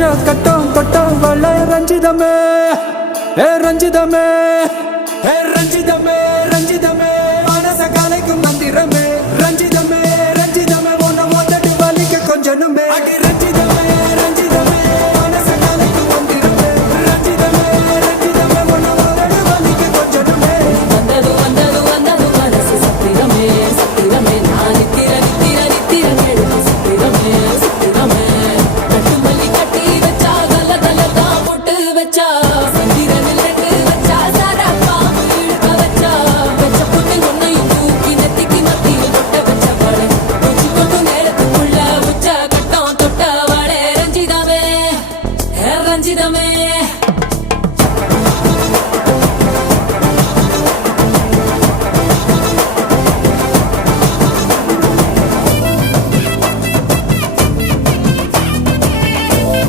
உச்ச கட்டம் தொட்டவளே ரஞ்சிதமே ரஞ்சிதமே ரஞ்சிதமே ரஞ்சிதமே மனச கலைக்கும் மந்திரமே ரஞ்சிதமே ரஞ்சிதமே உன்னை மொத்தட்டு வலிக்க கொஞ்சனுமே அடி ரஞ்சிதமே ரஞ்சிதமே மனச கலைக்கும் மந்திரமே ரஞ்சிதமே ரஞ்சிதமே உன்னை மொத்தட்டு வலிக்க கொஞ்சனுமே வந்தது வந்தது வந்தது மனசு சத்திரமே சத்திரமே நான் நித்திர நித்திர நித்திர கேடு சத்திரமே சத்திரமே கட்டு மல்லி கட்டி வச்சா கல கல தான் போட்டு வச்சா சந்திரனில் ரெண்டு வச்சா சாரா பாம்பு இழுக்க வச்சா வச்ச பொண்ணு ஒன்னையும் தூக்கி நெத்திக்கு மத்தியில் தொட்ட வச்ச வாழை உச்சி கொண்டு நேரத்துக்குள்ள உச்ச கட்டம் தொட்ட வாழை ரஞ்சிதமே ரஞ்சிதமே